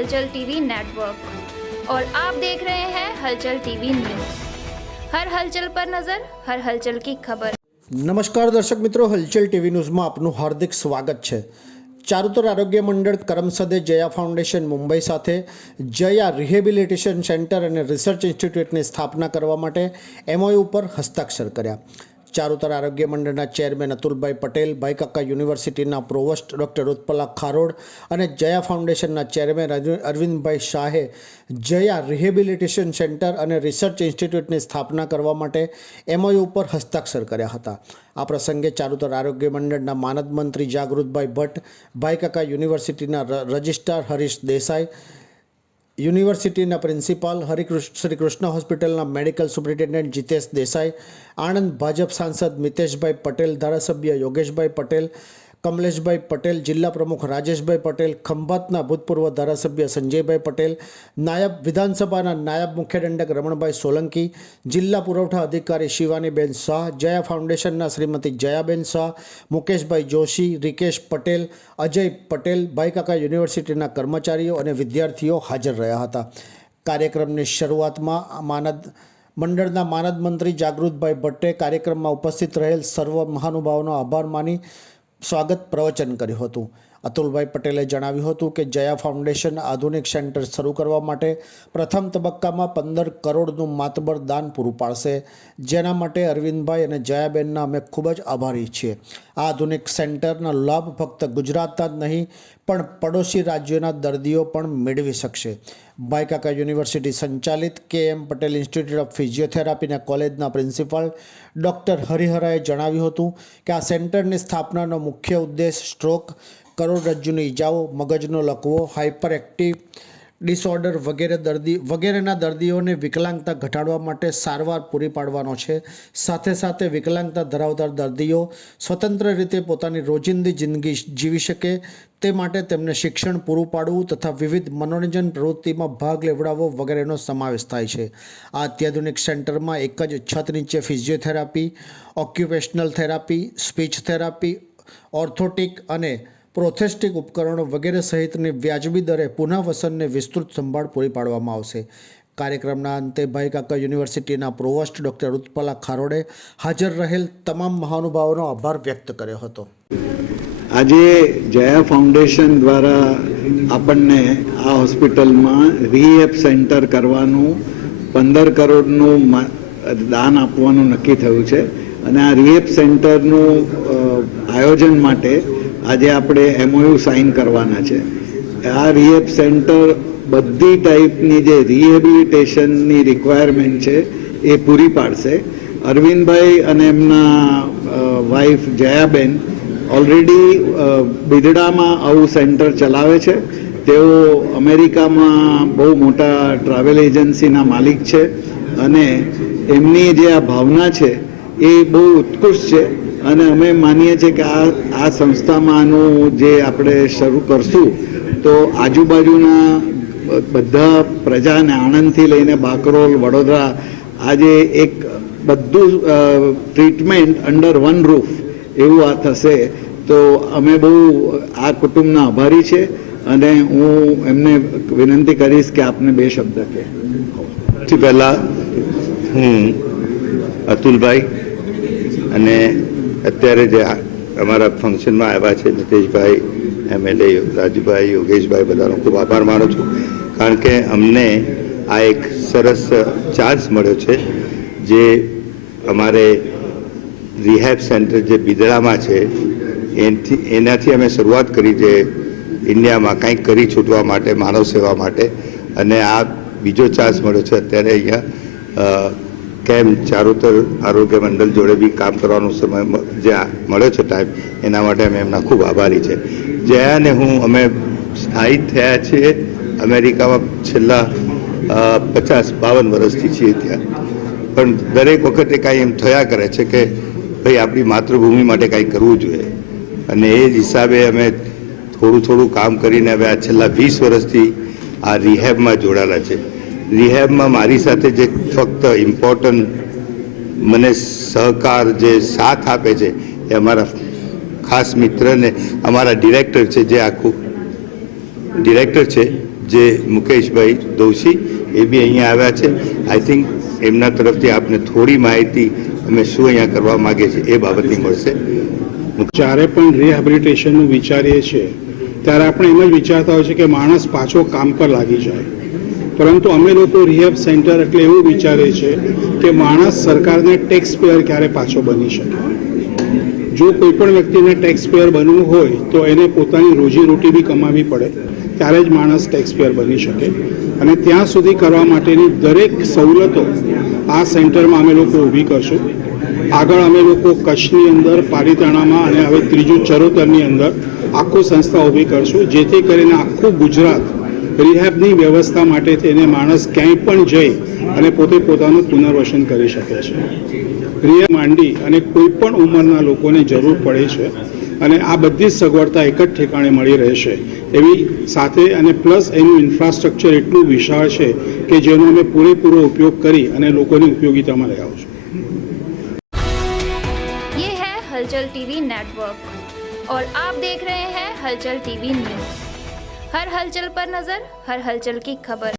हलचल TV network और आप देख रहे हैं हलचल टीवी न्यूज़। हर हलचल पर नजर, हर हलचल की खबर। नमस्कार दर्शक मित्रों, हलचल टीवी न्यूज़માં આપનું હાર્દિક સ્વાગત છે। ચારુતર આરોગ્ય મંડળ કરમસદે જયા ફાઉન્ડેશન મુંબઈ સાથે જયા રિહેબિલિટેશન સેન્ટર અને રિસર્ચ ઇન્સ્ટિટ્યૂટની સ્થાપના કરવા માટે એમઓયુ પર હસ્તાક્ષર કર્યા। ચારુતર આરોગ્ય મંડળના ચેરમેન અતુલભાઈ પટેલ, ભાઈ કાકા યુનિવર્સિટીના પ્રોવોસ્ટ ડૉક્ટર ઉત્પલા ખારોડ અને જયા ફાઉન્ડેશનના ચેરમેન અરવિંદભાઈ શાહે જયા રિહેબિલિટેશન સેન્ટર અને રિસર્ચ ઇન્સ્ટિટ્યૂટની સ્થાપના કરવા માટે એમઓયુ પર હસ્તાક્ષર કર્યા હતા। આ પ્રસંગે ચારુતર આરોગ્ય મંડળના માનદ મંત્રી જાગૃતભાઈ ભટ્ટ, ભાઈ કાકા યુનિવર્સિટીના રજિસ્ટ્રાર હરીશ દેસાઈ, યુનિવર્સિટીના પ્રિન્સિપાલ શ્રી કૃષ્ણ હોસ્પિટલના મેડિકલ સુપ્રિન્ટેન્ડન્ટ જીતેશ દેસાઈ, આણંદ ભાજપ સાંસદ મિતેશભાઈ પટેલ, ધારાસભ્ય યોગેશભાઈ પટેલ, કમલેશભાઈ પટેલ, જિલ્લા પ્રમુખ રાજેશભાઈ પટેલ, ખંભાતના ભૂતપૂર્વ ધારાસભ્ય સંજયભાઈ પટેલ, નાયબ વિધાનસભાના નાયબ મુખ્યદંડક રમણભાઈ સોલંકી, જિલ્લા પુરવઠા અધિકારી શિવાનીબેન શાહ, જયા ફાઉન્ડેશનના શ્રીમતી જયાબેન શાહ, મુકેશભાઈ જોશી, રિકેશ પટેલ, અજય પટેલ, ભાઈ કાકા યુનિવર્સિટીના કર્મચારીઓ અને વિદ્યાર્થીઓ હાજર રહ્યા હતા। કાર્યક્રમની શરૂઆતમાં મંડળના માનદ મંત્રી જાગૃતભાઈ ભટ્ટે કાર્યક્રમમાં ઉપસ્થિત રહેલ સર્વ મહાનુભાવોનો આભાર માની સ્વાગત પ્રવચન કર્યું હતું। અતુલભાઈ પટેલે જણાવ્યું હતું કે જયા ફાઉન્ડેશન આધુનિક સેન્ટર શરૂ કરવા માટે પ્રથમ તબક્કામાં 15 કરોડનું માતબર દાન પૂરું પાડશે, જેના માટે અરવિંદભાઈ અને જયાબેનના અમે ખૂબ જ આભારી છીએ। આ આધુનિક સેન્ટરનો લાભ ફક્ત ગુજરાતના જ નહીં પણ પડોશી રાજ્યોના દર્દીઓ પણ મેળવી શકશે। ભાઈ કાકા યુનિવર્સિટી સંચાલિત KM પટેલ ઇન્સ્ટિટ્યૂટ ઓફ ફિઝિયોથેરાપીના કોલેજના પ્રિન્સિપાલ ડૉક્ટર હરિહરાએ જણાવ્યું હતું કે આ સેન્ટરની સ્થાપનાનો મુખ્ય ઉદ્દેશ સ્ટ્રોક, કરોડરજ્જુની ઇજાઓ, મગજનો લકવો, હાઇપર એક્ટિવ ડિસઓર્ડર વગેરેના દર્દીઓને વિકલાંગતા ઘટાડવા માટે સારવાર પૂરી પાડવાનો છે। સાથે સાથે વિકલાંગતા ધરાવતા દર્દીઓ સ્વતંત્ર રીતે પોતાની રોજિંદી જિંદગી જીવી શકે તે માટે તેમને શિક્ષણ પૂરું પાડવું તથા વિવિધ મનોરંજન પ્રવૃત્તિમાં ભાગ લેવડાવવો વગેરેનો સમાવેશ થાય છે। આ અત્યાધુનિક સેન્ટરમાં એક જ છત નીચે physiotherapy, occupational therapy, speech therapy, orthotic અને પ્રોથેસ્ટિક ઉપકરણો વગેરે સહિતની વ્યાજબી દરે પુનઃવસનને વિસ્તૃત સંભાળ પૂરી પાડવામાં આવશે। કાર્યક્રમના અંતે ભાઈ કાકા યુનિવર્સિટીના પ્રોવોસ્ટ ડૉક્ટર ઉત્પલા ખારોડે હાજર રહેલ તમામ મહાનુભાવોનો આભાર વ્યક્ત કર્યો હતો। આજે જયા ફાઉન્ડેશન દ્વારા આપણને આ હોસ્પિટલમાં રીહેબ સેન્ટર કરવાનું 15 કરોડનું દાન આપવાનું નક્કી થયું છે અને આ રીહેબ સેન્ટરનું આયોજન માટે આજે આપણે MOU સાઇન કરવાના છે। આ રીહેબ સેન્ટર બધી ટાઈપની જે રિહેબિલિટેશનની રિક્વાયરમેન્ટ છે એ પૂરી પાડશે। અરવિંદભાઈ અને એમના વાઈફ જયાબેન ઓલરેડી બિદડામાં આવું સેન્ટર ચલાવે છે। તેઓ અમેરિકામાં બહુ મોટા ટ્રાવેલ એજન્સીના માલિક છે અને એમની જે આ ભાવના છે એ બહુ ઉત્કૃષ્ટ છે અને અમે માનીએ છીએ કે આ સંસ્થામાં આનું જે આપણે શરૂ કરશું તો આજુબાજુના બધા પ્રજાને આણંદથી લઈને બાકરોલ, વડોદરા આજે એક બધું ટ્રીટમેન્ટ અંડર વન રૂફ એવું આ થશે। તો અમે બહુ આ કુટુંબના આભારી છે અને હું એમને વિનંતી કરીશ કે આપને 2 શબ્દ કહે। સૌથી પહેલાં હું અતુલભાઈ અને અત્યારે જે અમારા ફંક્શનમાં આવ્યા છે નીતેશભાઈ, MLA રાજુભાઈ, યોગેશભાઈ, બધાનો ખૂબ આભાર માનું છું, કારણ કે અમને આ એક સરસ ચાન્સ મળ્યો છે જે અમારે રિહેબ સેન્ટર જે બિદડામાં છે એનાથી અમે શરૂઆત કરી જે ઇન્ડિયામાં કંઈક કરી છૂટવા માટે, માનવ સેવા માટે, અને આ બીજો ચાન્સ મળ્યો છે અત્યારે અહીંયા ચારુતર આરોગ્ય મંડળ જોડે બી કામ કરવાનો સમય જે મળ્યો છે ટાઈમ, એના માટે અમે એમના ખૂબ આભારી છે। જયાને અમે સ્થાયી થયા છીએ અમેરિકામાં છેલ્લા 50-52 વર્ષથી છીએ ત્યાં, પણ દરેક વખતે કાંઈ એમ થયા કરે છે કે ભાઈ આપણી માતૃભૂમિ માટે કાંઈ કરવું જોઈએ અને એ જ હિસાબે અમે થોડું કામ કરીને હવે આ છેલ્લા 20 વર્ષથી આ રિહેબમાં જોડાયેલા છે। રિહેબમાં મારી સાથે જે ફક્ત ઇમ્પોર્ટન્ટ મને સહકાર જે સાથ આપે છે એ અમારા ખાસ મિત્રને અમારા ડિરેક્ટર છે, જે આખું ડિરેક્ટર છે જે મુકેશભાઈ દોશી એ બી અહીંયા આવ્યા છે. આઈ થિંક એમના તરફથી આપને થોડી માહિતી અમે શું અહીંયા કરવા માગીએ છીએ એ બાબતની મળશે. જ્યારે પણ રિહેબિલિટેશનનું વિચારીએ છીએ ત્યારે આપણે એમ જ વિચારતા હોય છે કે માણસ પાછો કામ પર લાગી જાય, પરંતુ અમે લોકો રિહેબ સેન્ટર એટલે એવું વિચારીએ છીએ કે માણસ સરકારને ટેક્સ પેયર ક્યારે પાછો બની શકે. જો કોઈ પણ વ્યક્તિને ટેક્સ પેયર બનવું હોય તો એને પોતાની રોજીરોટી બી કમાવી પડે, ત્યારે જ માણસ ટેક્સ પેયર બની શકે. અને ત્યાં સુધી કરવા માટેની દરેક સવલતો આ સેન્ટરમાં અમે લોકો ઊભી કરશું. આગળ અમે લોકો કચ્છની અંદર, પાલીતાણામાં અને હવે ત્રીજું ચરોતરની અંદર આખું સંસ્થા ઊભી કરશું, જેથી કરીને આખું ગુજરાત રિહેબની વ્યવસ્થા માટે થઈને માણસ ક્યાંય પણ જઈ અને પોતે પોતાનું પુનર્વસન કરી શકે છે. રિહેબ માંડી અને કોઈ પણ ઉંમરના લોકોને જરૂર પડે છે અને આ બધી જ સગવડતા એક જ ઠેકાણે મળી રહેશે એવી સાથે, અને પ્લસ એનું ઇન્ફ્રાસ્ટ્રક્ચર એટલું વિશાળ છે કે જેનો અમે પૂરેપૂરો ઉપયોગ કરી અને લોકોની ઉપયોગિતામાં લઈ આવશું. ये है हलचल टीवी नेटवर्क और आप देख रहे हैं हलचल टीवी न्यूज़. हर हलचल पर नज़र, हर हलचल की खबर.